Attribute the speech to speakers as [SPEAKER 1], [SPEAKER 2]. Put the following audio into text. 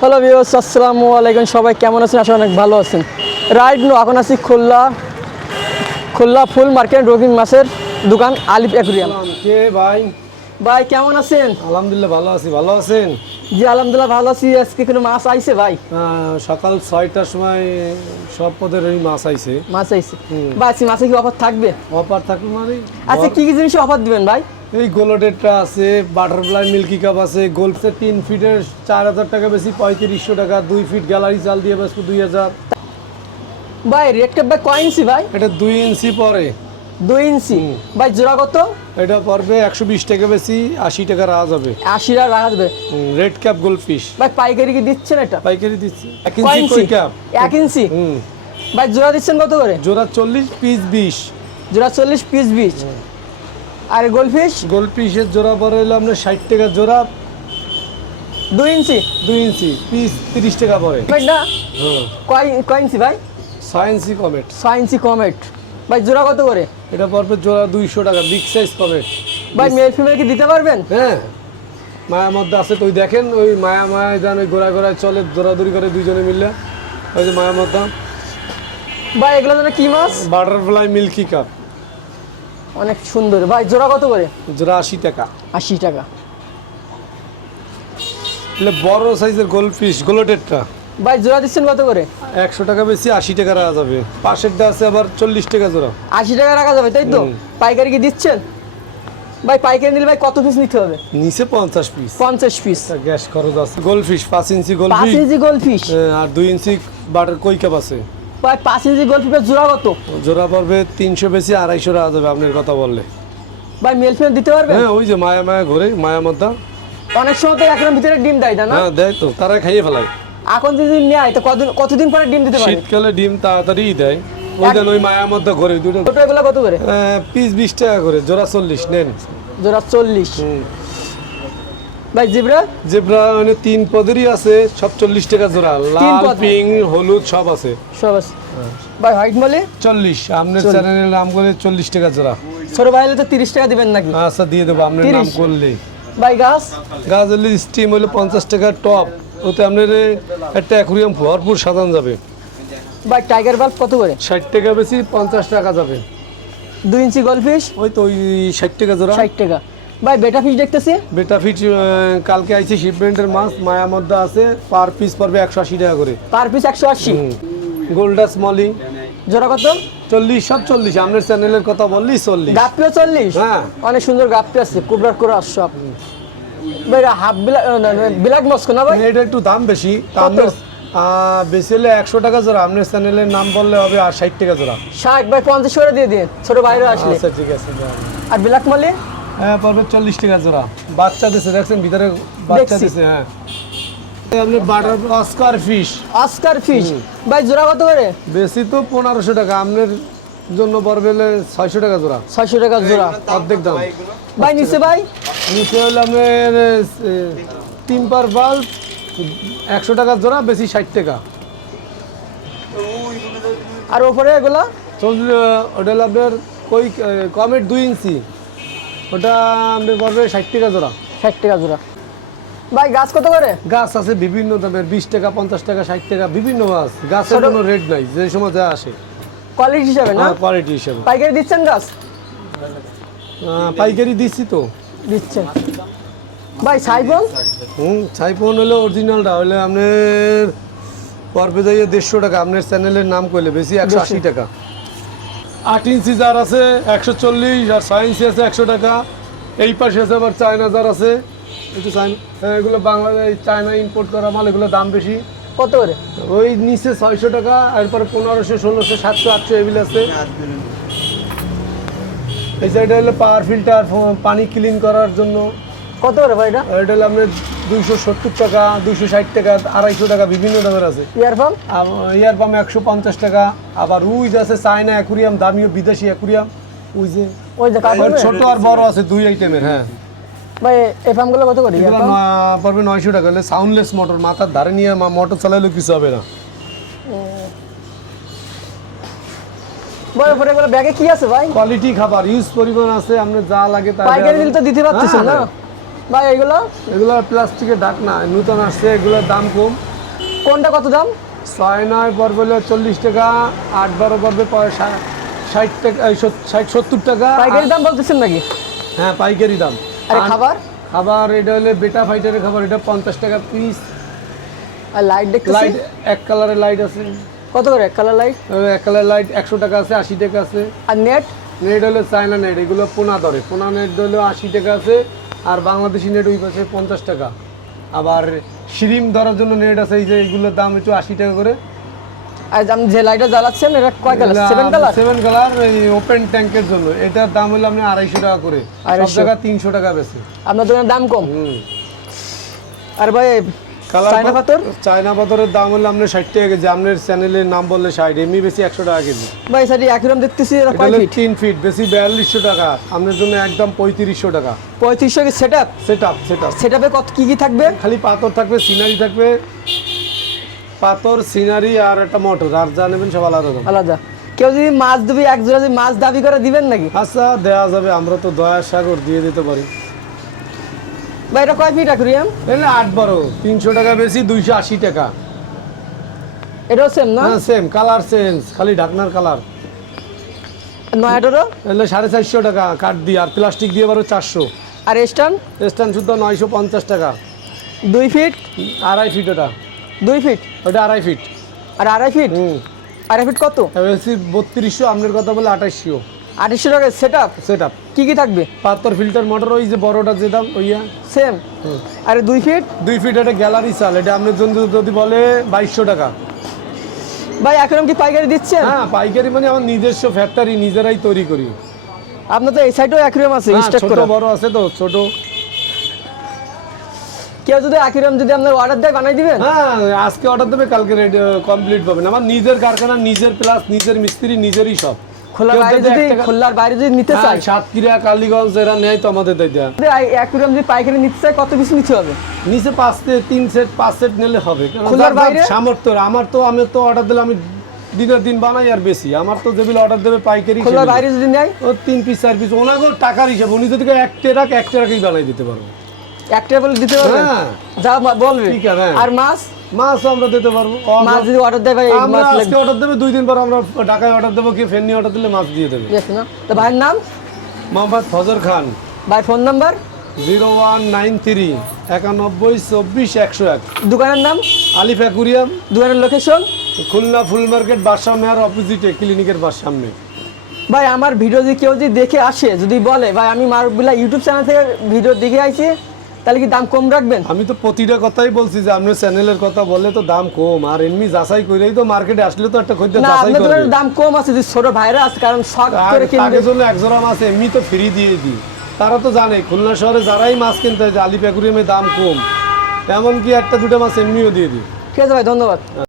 [SPEAKER 1] Hello views আসসালামু আলাইকুম সবাই কেমন আছেন? আসলে অনেক ভালো আছেন। রাইট নো এখন আছি খুলনা। খুলনা ফুল মার্কেট রবিন মাছের দোকান আলিফ অ্যাকুরিয়াম।
[SPEAKER 2] কে ভাই?
[SPEAKER 1] ভাই কেমন আছেন?
[SPEAKER 2] আলহামদুলিল্লাহ ভালো আছি ভালো আছেন?
[SPEAKER 1] জি আলহামদুলিল্লাহ ভালো আছি। আজকে কোনো মাছ আইছে ভাই?
[SPEAKER 2] সকাল ছয়টার সময় সব পদের ওই মাছ আইছে।
[SPEAKER 1] মাছ আইছে। ভাই আজকে মাছে কি অফার থাকবে?
[SPEAKER 2] অফার থাকবে মানে?
[SPEAKER 1] আচ্ছা কি কি জিনিস অফার দিবেন ভাই?
[SPEAKER 2] এই গোলোডেটটা আছে বাটারফ্লাই মিল্কি কাপ আছে গোলসে তিন ফিটের চার হাজার টাকা বেশি পঁয়ত্রিশশো টাকা দুই ফিট গ্যালারি চাল দিয়ে বেসবো দুই হাজার।
[SPEAKER 1] ভাই রেড কাপ ভাই কয় ইঞ্চি ভাই?
[SPEAKER 2] এটা দুই ইঞ্চি পরে।
[SPEAKER 1] দুই ইঞ্চি। ভাই জোড়া কত?
[SPEAKER 2] এটা পড়বে একশো বিশ টাকা বেশি আশি টাকা রাখা যাবে
[SPEAKER 1] আশি টাকা রাখা যাবে
[SPEAKER 2] রেড ক্যাপ গোল ফিশ
[SPEAKER 1] ভাই পাইকারি কি দিচ্ছেন এটা?
[SPEAKER 2] পাইকারি দিচ্ছি। এক ইঞ্চি ক্যাপ
[SPEAKER 1] এক ইঞ্চি?
[SPEAKER 2] হুম।
[SPEAKER 1] ভাই জোড়া দিচ্ছেন কত করে?
[SPEAKER 2] জোড়া চল্লিশ পিস বিশ।
[SPEAKER 1] জোড়া চল্লিশ পিস বিচ আর গোলফিশ
[SPEAKER 2] গোল পিসের জোড়া পরে হলো আপনার ষাট টাকা জোড়া।
[SPEAKER 1] দুই ইঞ্চি?
[SPEAKER 2] দুই ইঞ্চি পিস তিরিশ টাকা
[SPEAKER 1] ভাই না। কয় কয় ইঞ্চি ভাই?
[SPEAKER 2] ছয় ইঞ্চি কমেট
[SPEAKER 1] ছয় ইঞ্চি কমেট ভাই জোড়া কত করে?
[SPEAKER 2] এটা পড়বে জোড়া দুইশো টাকা বিগ সাইজ কমেট
[SPEAKER 1] ভাই মেল ফিমেল কি দিতে পারবেন?
[SPEAKER 2] হ্যাঁ। মায়া মধ্যে আছে তুই দেখেন ওই মায়া মায়া যান ওই গোড়ায় গোড়ায় চলে দৌড়াদৌড়ি করে দুইজনে মিললে ওই যে মায়া মধ্যে।
[SPEAKER 1] ভাই এগুলো যেন কি মাছ?
[SPEAKER 2] বাটারফ্লাই মিল্কি কাপ
[SPEAKER 1] অনেক সুন্দর। ভাই জোড়া কত করে?
[SPEAKER 2] জোড়া আশি টাকা।
[SPEAKER 1] আশি টাকা।
[SPEAKER 2] বড় সাইজের গোল ফিশ গোলোটেডটা
[SPEAKER 1] ভাই জোড়া দিচ্ছেন কত করে?
[SPEAKER 2] একশো টাকা বেশি আশি টাকা রাখা যাবে। পাশেরটা আছে আবার চল্লিশ টাকা জোড়া।
[SPEAKER 1] আশি টাকা রাখা যাবে তাই তো? পাইকারি কি দিচ্ছেন? ভাই পাইকারি নিলে ভাই কত পিস নিতে হবে?
[SPEAKER 2] নিচে পঞ্চাশ পিস
[SPEAKER 1] পঞ্চাশ পিস
[SPEAKER 2] গ্যাস খরচ আছে। গোল ফিশ পাঁচ ইঞ্চি গোল ফিশ
[SPEAKER 1] ইঞ্চি গোলফিশ?
[SPEAKER 2] আর দুই ইঞ্চি বাটার কই কাপ আছে।
[SPEAKER 1] ভাই পাঁচ ইঞ্চি গোলফিশের জোড়া কত?
[SPEAKER 2] জোড়া পড়বে তিনশো বেশি আড়াইশো রাখা যাবে আপনার কথা বললে।
[SPEAKER 1] ভাই মেল ফিমেল দিতে পারবেন?
[SPEAKER 2] হ্যাঁ ওই যে মায়া মায়া ঘরে মায়া মধ্যা
[SPEAKER 1] অনেক সময় তো একদম ভিতরে ডিম দেয় না?
[SPEAKER 2] হ্যাঁ দেয় তো তারা খাইয়ে ফেলায়।
[SPEAKER 1] এখন যদি নেয় তো কতদিন কতদিন পরে ডিম দিতে পারে
[SPEAKER 2] শীতকালে ডিম তাড়াতাড়ি দেয়। ওই দেন ওই মায়া মধ্যে ঘরে দুটো
[SPEAKER 1] ছোট এগুলো কত করে?
[SPEAKER 2] পিস বিশ টাকা করে জোড়া চল্লিশ নেন।
[SPEAKER 1] জোড়া চল্লিশ। ভাই জিব্রা?
[SPEAKER 2] জেব্রা মানে তিন পদেরই আছে সব চল্লিশ টাকা জোড়া। লাল। পিঙ্ক হলুদ সব আছে।
[SPEAKER 1] সব আছে। ভাই হোয়াইট মলি
[SPEAKER 2] চল্লিশ আপনার চ্যানেলের নাম করে চল্লিশ টাকা জোড়া।
[SPEAKER 1] ছোট ভাই তো তিরিশ টাকা দিবেন নাকি?
[SPEAKER 2] আচ্ছা দিয়ে দেবো আপনার নাম
[SPEAKER 1] 30
[SPEAKER 2] করলেই।
[SPEAKER 1] ভাই গাছ?
[SPEAKER 2] গাছ হলে স্টিম হলে পঞ্চাশ টাকা টপ। ওতে আপনার একটা অ্যাকুরিয়াম ভরপুর সাজানো যাবে।
[SPEAKER 1] ভাই টাইগার বাল্ব কত করে?
[SPEAKER 2] ষাট টাকা বেশি পঞ্চাশ টাকা যাবে।
[SPEAKER 1] দুই ইঞ্চি গোলফিশ
[SPEAKER 2] ওই তো ওই ষাট টাকা জোড়া।
[SPEAKER 1] ষাট টাকা। ভাই বেটা ফিশ দেখতেছি?
[SPEAKER 2] বেটা ফিট কালকে আইছে শিপমেন্টের মাছ মায়া মধ্যে আছে পার পিস পড়বে একশো আশি টাকা করে।
[SPEAKER 1] পার পিস একশো আশি?
[SPEAKER 2] গোল্ডাস মলি
[SPEAKER 1] জোড়া কত?
[SPEAKER 2] চল্লিশ সব চল্লিশ। আপনার চ্যানেলের কথা বললি চল্লিশ।
[SPEAKER 1] গাপ্পিও চল্লিশ?
[SPEAKER 2] হ্যাঁ।
[SPEAKER 1] অনেক সুন্দর গাপ্পি আছে কুবরার করে সব। ভাই হাফ বিলাক বিলাক মস্কো না ভাই?
[SPEAKER 2] এটা একটু দাম বেশি। আপনার আহ, একশো টাকা জোড়া আপনার চ্যানেলের নাম বললে হবে আর ষাট টাকা জোড়া।
[SPEAKER 1] ষাট ভাই পঞ্চাশ করে দিয়ে দিন ছোট বাইরে আসলে।
[SPEAKER 2] আচ্ছা ঠিক আছে
[SPEAKER 1] আর বিলাক মালি?
[SPEAKER 2] হ্যাঁ পড়বে চল্লিশ টাকা জোড়া। বাচ্চা দিছে দেখছেন ভিতরে বাচ্চা দিছে হ্যাঁ। আপনি butter oscar fish.
[SPEAKER 1] Oscar fish? ভাই জোড়া কত করে?
[SPEAKER 2] বেশি তো পনেরোশো টাকা আপনার জন্য পড়বে ছয়শো টাকা জোড়া।
[SPEAKER 1] ছয়শো টাকা জোড়া।
[SPEAKER 2] অর্ধেক দাম।
[SPEAKER 1] ভাই নিচে ভাই?
[SPEAKER 2] নিচে হলে আপনার তিন পার বাল্ব একশো টাকা জোড়া বেশি ষাট টাকা।
[SPEAKER 1] আর ওপরে এগুলা?
[SPEAKER 2] চল্লিশ ওটা হলো আপনার কই কমেট দুই ইঞ্চি। ওটা আপনার পড়বে ষাট টাকা জোড়া।
[SPEAKER 1] ষাট টাকা জোড়া। ভাই গাছ কত করে?
[SPEAKER 2] গাছ আছে বিভিন্ন দামের বিশ টাকা পঞ্চাশ টাকা ষাট টাকা বিভিন্ন মাছ গাছের কোনো রেট নাই যে সময় যা আসে।
[SPEAKER 1] কোয়ালিটি হিসাবে না?
[SPEAKER 2] হ্যাঁ কোয়ালিটি হিসাবে।
[SPEAKER 1] পাইকারি দিচ্ছেন গাছ?
[SPEAKER 2] পাইকারি দিচ্ছি তো।
[SPEAKER 1] দিচ্ছেন ভাই সাইবল
[SPEAKER 2] হুম ছাইফোন হলো অরিজিনালটা হলে আপনার পর্বে যাইয়ে দেড়শো টাকা আপনার চ্যানেলের নাম করলে বেশি একশো আশি টাকা। আট ইঞ্চি যার আছে একশো চল্লিশ আর ছয় ইঞ্চি আছে একশো টাকা। এই পাশে আছে আবার চায়না যার আছে। একটু হ্যাঁ, এগুলো বাংলাদেশ চায়না ইম্পোর্ট করা মাল এগুলো দাম বেশি।
[SPEAKER 1] কত করে?
[SPEAKER 2] ওই নিচে ছয়শো টাকা এরপরে পনেরোশো ষোলোশো সাতশো আটশো এগুলো আছে। এই সাইডে হলো পাওয়ার ফিল্টার পানি ক্লিন করার জন্য।
[SPEAKER 1] কত করে ভাই এটা?
[SPEAKER 2] এটা হলো আপনার দুইশো সত্তর টাকা দুইশো ষাট টাকা আড়াইশো টাকা বিভিন্ন দামের আছে।
[SPEAKER 1] ইয়ারফোন
[SPEAKER 2] ইয়ার পাম্প একশো পঞ্চাশ টাকা আবার উইজ আছে চায়না অ্যাকুরিয়াম দামিও বিদেশি অ্যাকুরিয়াম।
[SPEAKER 1] ওই যে কাজ
[SPEAKER 2] এবার ছোট আর বড় আছে দুই আইটেমের হ্যাঁ।
[SPEAKER 1] ভাই এই ফার্মগুলো কত করে?
[SPEAKER 2] পড়বে নয়শো টাকা হলে সাউন্ডলেস মোটর মাথার ধারে নিয়ে মোটর চালাইলেও কিছু হবে না।
[SPEAKER 1] ভাই উপরে এগুলো ব্যাগে কি আছে ভাই?
[SPEAKER 2] কোয়ালিটি খাবার ইউজ পরিমাণ আছে আপনার যা লাগে তা
[SPEAKER 1] পাইকারি দিলে তো দিতে পারতেছেন না।
[SPEAKER 2] হ্যাঁ।
[SPEAKER 1] ভাই এগুলো?
[SPEAKER 2] এগুলো প্লাস্টিকের ঢাকনা নতুন আসছে এগুলোর দাম কম।
[SPEAKER 1] কোনটা কত দাম?
[SPEAKER 2] ছয় নয় পড়বে হলো চল্লিশ টাকা আট বারো পড়বে প- ষাট টাকা ষাট সত্তর টাকা
[SPEAKER 1] পাইকারি দাম বলতেছেন নাকি?
[SPEAKER 2] হ্যাঁ পাইকারি দাম।
[SPEAKER 1] আরে খাবার?
[SPEAKER 2] খাবার এটা হলে বেটা ফাইটারের খাবার এটা পঞ্চাশ টাকা পিস
[SPEAKER 1] আর লাইট
[SPEAKER 2] লাইট এক কালারের লাইট আছে।
[SPEAKER 1] কত করে? এক কালার লাইট
[SPEAKER 2] এক কালার লাইট একশো টাকা আছে আশি টাকা আছে।
[SPEAKER 1] আর নেট
[SPEAKER 2] নেট হলো চায়না নেট এগুলো পোনা ধরে। পোনা নেট হলো আশি টাকা আছে আর বাংলাদেশি নেট ওই পাশে পঞ্চাশ টাকা। আবার শিরিম ধরার জন্য নেট আছে এই যে এগুলোর দাম একটু আশি টাকা করে।
[SPEAKER 1] আর আপনি যে লাইটটা জ্বালাচ্ছেন এটা কয় colour seven colour
[SPEAKER 2] seven colour এই ওপেন ট্যাঙ্কের জন্য। এটার দাম হলো আপনি আড়াইশো টাকা করে। সব
[SPEAKER 1] 250
[SPEAKER 2] জায়গায় তিনশো টাকা বেশি
[SPEAKER 1] আপনার দোকানের দাম কম? আর ভাই চায়না পাথর?
[SPEAKER 2] চায়না পাথরের দাম হলো আপনার ষাট টাকা কেজি আপনার চ্যানেলের নাম বললে ষাট এমনি বেশি একশো টাকা কেজি।
[SPEAKER 1] ভাই দেখতেছি
[SPEAKER 2] তিন ফিট বেশি বিয়াল্লিশশো টাকা। আপনার জন্য একদম পঁয়ত্রিশশো টাকা।
[SPEAKER 1] পঁয়ত্রিশশো কি set up
[SPEAKER 2] set up set up
[SPEAKER 1] set আপে কত কি কি থাকবে?
[SPEAKER 2] খালি পাথর থাকবে সিনারি থাকবে। পাথর সিনারি আর একটা মোটর আর যা নেবেন সব আলাদা
[SPEAKER 1] আলাদা। কেউ যদি মাছ দিবি এক জোড়া যদি মাছ দাবি করে দিবেন নাকি?
[SPEAKER 2] আচ্ছা দেওয়া যাবে আমরা তো দয়া সাগর দিয়ে দিতে পারি।
[SPEAKER 1] ভাই এটা কয় ফিট অ্যাকুরিয়াম
[SPEAKER 2] এলে আট বারো। তিনশো টাকা বেশি দুইশো আশি টাকা।
[SPEAKER 1] এটাও সেম না?
[SPEAKER 2] হ্যাঁ সেম কালার চেঞ্জ খালি ঢাকনার কালার
[SPEAKER 1] নয় আঠারো?
[SPEAKER 2] এলে সাড়ে চারশো টাকা কাঠ দিয়ে আর প্লাস্টিক দিয়ে বারো চারশো।
[SPEAKER 1] আর স্টান
[SPEAKER 2] স্ট্যান্ড শুদ্ধ নয়শো পঞ্চাশ টাকা।
[SPEAKER 1] দুই ফিট?
[SPEAKER 2] আড়াই ফিট ওটা।
[SPEAKER 1] দুই ফিট?
[SPEAKER 2] ওটা আড়াই ফিট।
[SPEAKER 1] আর আড়াই ফিট? আড়াই ফিট কত?
[SPEAKER 2] বত্রিশশো আপনার কথা বলে আঠাশশো
[SPEAKER 1] আড়াইশো টাকা সেট আপ
[SPEAKER 2] সেট আপ
[SPEAKER 1] কি কি থাকবে?
[SPEAKER 2] পাত্তর ফিল্টার মোটর ওই যে বড়টা যে দাম ওইয়া।
[SPEAKER 1] সেম আর দুই ফিট
[SPEAKER 2] দুই ফিট এটা গ্যালারি চাল এটা আপনার জন্য যদি বলে বাইশশো টাকা।
[SPEAKER 1] ভাই এখন কি পাইকারি দিচ্ছেন?
[SPEAKER 2] হ্যাঁ পাইকারি মানে আমার নিজস্ব ফ্যাক্টরি নিজেরাই তৈরি করি।
[SPEAKER 1] আপনার তো এই সাইডেও অ্যাকুরিয়াম আছে
[SPEAKER 2] হ্যাঁ, ছোট বড় আছে তো ছোট।
[SPEAKER 1] কেউ যদি অ্যাকুরিয়াম যদি আপনার অর্ডার দেয় বানাই দিবেন?
[SPEAKER 2] হ্যাঁ আজকে অর্ডার দেবে কালকে কমপ্লিট পাবেন। আমার নিজের কারখানা নিজের প্লাস নিজের মিস্ত্রি নিজেরই সব।
[SPEAKER 1] খোলার বাইরে
[SPEAKER 2] যদি
[SPEAKER 1] যদি
[SPEAKER 2] এক টাকা-
[SPEAKER 1] খোলার বাইরে যদি নিতে
[SPEAKER 2] হ্যাঁ, সাতক্ষীরা কালীগঞ্জ এরা নেয় তো আমাদের দেয়া
[SPEAKER 1] অ্যাকুরিয়াম যদি পাইকারি নিতে চায় কত পিস নিতে হবে?
[SPEAKER 2] নিচে পাঁচ তিন সেট পাঁচ সেট নিলে হবে।
[SPEAKER 1] খোলার
[SPEAKER 2] যার যার
[SPEAKER 1] বাইরে?
[SPEAKER 2] সামর্থ্য আমার তো আমি তো অর্ডার দিলে আমি দিনের দিন বানাই আর বেশি। আমার তো যেগুলো অর্ডার দেবে পাইকারি
[SPEAKER 1] খোলার বাইরে যদি নেয়?
[SPEAKER 2] ও তিন পিস চার পিস ওনাকে টাকার হিসাব উনি যদি এক টেরাক এক টেরাকেই বানাই দিতে পারব।
[SPEAKER 1] একটা বলে দিতে পারবেন
[SPEAKER 2] হ্যাঁ।
[SPEAKER 1] যা বলবে।
[SPEAKER 2] ঠিক আছে, হ্যাঁ।
[SPEAKER 1] আর মাছ?
[SPEAKER 2] মাছ আমরা দিতে পারব।
[SPEAKER 1] মাছ যদি অর্ডার দেয় ভাই
[SPEAKER 2] আমরা আজকে অর্ডার দেবে দুই দিন পর আমরা ঢাকায় অর্ডার দেবো কি ফেন্নি অর্ডার দিলে মাছ দিয়ে দেবে।
[SPEAKER 1] Yes, না তো ভাইয়ের নাম?
[SPEAKER 2] মোহাম্মদ ফজর খান।
[SPEAKER 1] ভাই phone number
[SPEAKER 2] zero one nine three একানব্বই চব্বিশ একশো এক।
[SPEAKER 1] দোকানের নাম?
[SPEAKER 2] আলিফ অ্যাকুরিয়াম
[SPEAKER 1] দোকানের লোকেশন
[SPEAKER 2] খুলনা ফুল মার্কেট বাদশাহ মেয়ার অপোজিটে ক্লিনিকের বাস সামনে।
[SPEAKER 1] ভাই আমার ভিডিও যদি কেউ যদি দেখে আসে যদি বলে ভাই আমি মারুবিল্লা ইউটিউব চ্যানেল থেকে ভিডিও দেখে আইছি তাহলে কি দাম কম রাখবেন?
[SPEAKER 2] আমি তো প্রতিটা কথাই বলছি যে আপনার চ্যানেলের কথা বললে তো দাম কম আর এমনি যাচাই করেই তো মার্কেটে আসলে তো একটা খদ্দের যাচাই
[SPEAKER 1] করে দাম কম আছে যে ছোট ভাইরা আছে কারণ শখ করে কিনবে।
[SPEAKER 2] জন্য এক জোড়া মাছ এমনি তো ফ্রি দিয়ে দিই। তারা তো জানে খুলনা শহরে যারাই মাছ কিনতে হয় যে আলিপ অ্যাকুরিয়ামে দাম কম। এমনকি একটা দুটো মাছ এমনিও দিয়ে দিই।
[SPEAKER 1] ঠিক আছে ভাই ধন্যবাদ।